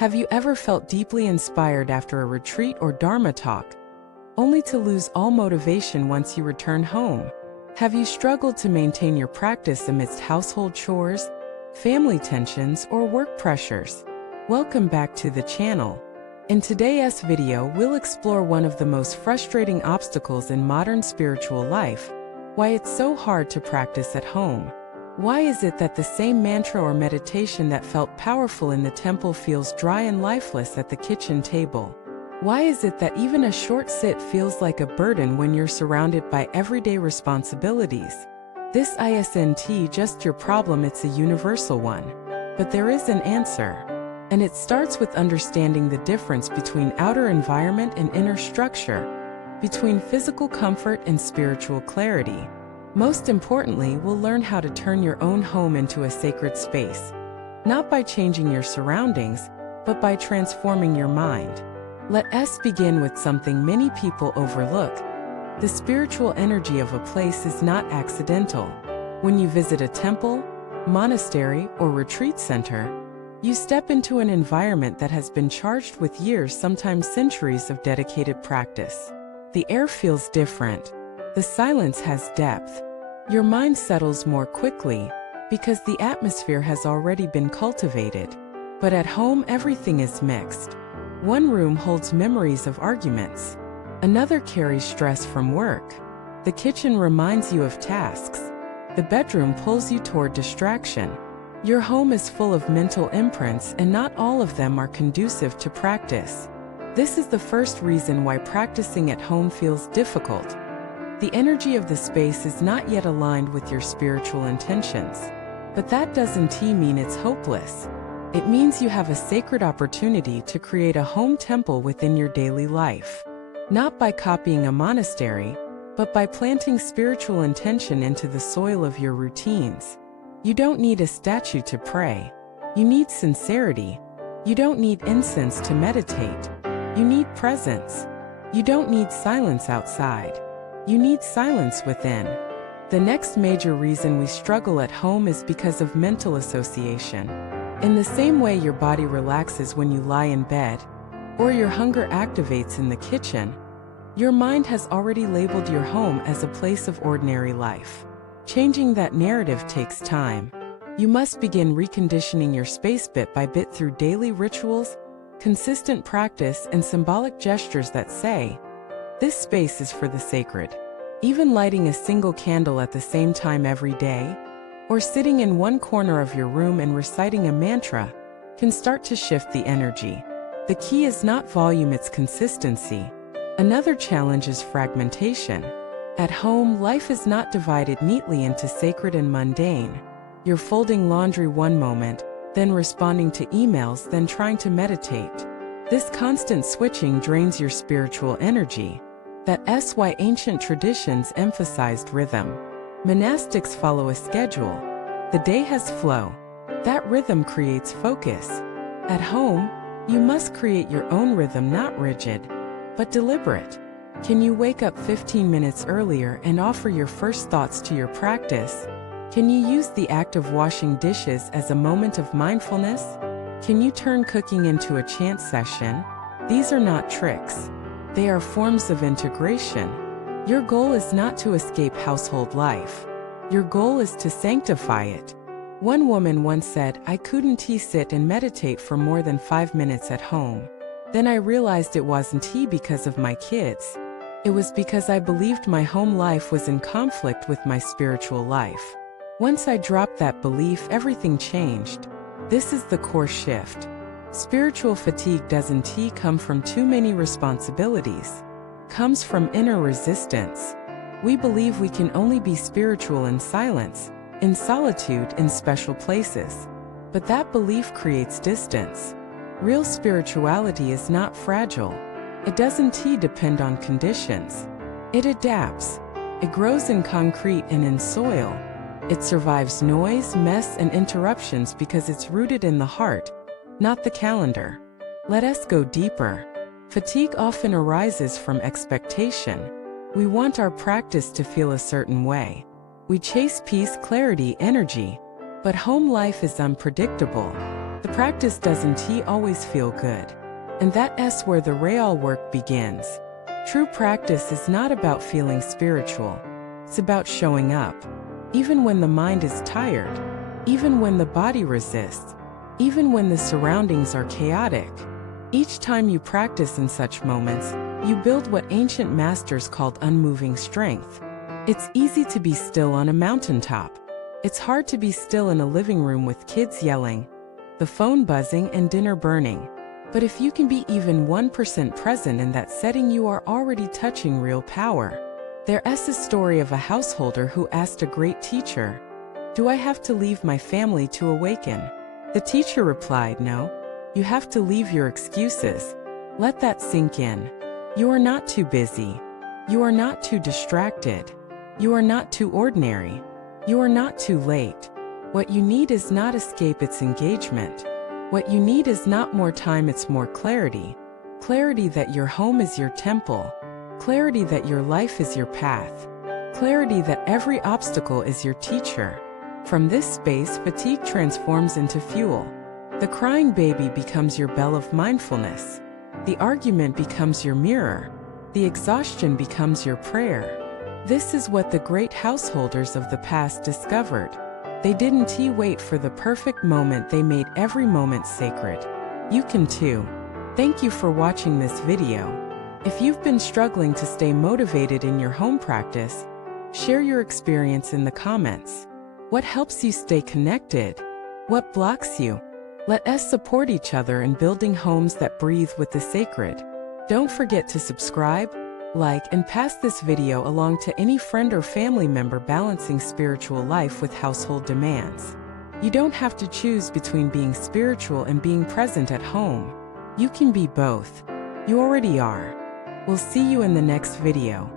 Have you ever felt deeply inspired after a retreat or Dharma talk, only to lose all motivation once you return home? Have you struggled to maintain your practice amidst household chores, family tensions, or work pressures? Welcome back to the channel. In today's video, we'll explore one of the most frustrating obstacles in modern spiritual life: why it's so hard to practice at home. Why is it that the same mantra or meditation that felt powerful in the temple feels dry and lifeless at the kitchen table? Why is it that even a short sit feels like a burden when you're surrounded by everyday responsibilities? This isn't just your problem, it's a universal one. But there is an answer. And it starts with understanding the difference between outer environment and inner structure, between physical comfort and spiritual clarity. Most importantly, we'll learn how to turn your own home into a sacred space, not by changing your surroundings, but by transforming your mind. Let us begin with something many people overlook. The spiritual energy of a place is not accidental. When you visit a temple, monastery, or retreat center, you step into an environment that has been charged with years, sometimes centuries of dedicated practice. The air feels different. The silence has depth. Your mind settles more quickly because the atmosphere has already been cultivated. But at home, everything is mixed. One room holds memories of arguments. Another carries stress from work. The kitchen reminds you of tasks. The bedroom pulls you toward distraction. Your home is full of mental imprints, and not all of them are conducive to practice. This is the first reason why practicing at home feels difficult. The energy of the space is not yet aligned with your spiritual intentions. But that doesn't mean it's hopeless. It means you have a sacred opportunity to create a home temple within your daily life. Not by copying a monastery, but by planting spiritual intention into the soil of your routines. You don't need a statue to pray. You need sincerity. You don't need incense to meditate. You need presence. You don't need silence outside. You need silence within. The next major reason we struggle at home is because of mental association. In the same way your body relaxes when you lie in bed, or your hunger activates in the kitchen, your mind has already labeled your home as a place of ordinary life. Changing that narrative takes time. You must begin reconditioning your space bit by bit through daily rituals, consistent practice, and symbolic gestures that say, "This space is for the sacred." Even lighting a single candle at the same time every day, or sitting in one corner of your room and reciting a mantra, can start to shift the energy. The key is not volume, it's consistency. Another challenge is fragmentation. At home, life is not divided neatly into sacred and mundane. You're folding laundry one moment, then responding to emails, then trying to meditate. This constant switching drains your spiritual energy. That's why ancient traditions emphasized rhythm. Monastics follow a schedule. The day has flow. That rhythm creates focus. At home, you must create your own rhythm, not rigid, but deliberate. Can you wake up 15 minutes earlier and offer your first thoughts to your practice? Can you use the act of washing dishes as a moment of mindfulness? Can you turn cooking into a chant session? These are not tricks. They are forms of integration. Your goal is not to escape household life. Your goal is to sanctify it. One woman once said, "I couldn't sit and meditate for more than 5 minutes at home. Then I realized it wasn't because of my kids. It was because I believed my home life was in conflict with my spiritual life." Once I dropped that belief, everything changed. This is the core shift. Spiritual fatigue doesn't come from too many responsibilities. Comes from inner resistance. We believe we can only be spiritual in silence, in solitude, in special places. But that belief creates distance. Real spirituality is not fragile. It doesn't depend on conditions. It adapts. It grows in concrete and in soil. It survives noise, mess, and interruptions because it's rooted in the heart, not the calendar. Let us go deeper. Fatigue often arises from expectation. We want our practice to feel a certain way. We chase peace, clarity, energy. But home life is unpredictable. The practice doesn't always feel good. And that's where the real work begins. True practice is not about feeling spiritual. It's about showing up. Even when the mind is tired, even when the body resists, even when the surroundings are chaotic. Each time you practice in such moments, you build what ancient masters called unmoving strength. It's easy to be still on a mountaintop. It's hard to be still in a living room with kids yelling, the phone buzzing, and dinner burning. But if you can be even 1% present in that setting, you are already touching real power. There's a story of a householder who asked a great teacher, "Do I have to leave my family to awaken?" The teacher replied, "No. You have to leave your excuses. Let that sink in. You are not too busy. You are not too distracted. You are not too ordinary. You are not too late. What you need is not escape, it's engagement. What you need is not more time, it's more clarity. Clarity that your home is your temple. Clarity that your life is your path. Clarity that every obstacle is your teacher." From this space, fatigue transforms into fuel. The crying baby becomes your bell of mindfulness. The argument becomes your mirror. The exhaustion becomes your prayer. This is what the great householders of the past discovered. They didn't wait for the perfect moment, they made every moment sacred. You can too. Thank you for watching this video. If you've been struggling to stay motivated in your home practice, share your experience in the comments. What helps you stay connected? What blocks you? Let us support each other in building homes that breathe with the sacred. Don't forget to subscribe, like, and pass this video along to any friend or family member balancing spiritual life with household demands. You don't have to choose between being spiritual and being present at home. You can be both. You already are. We'll see you in the next video.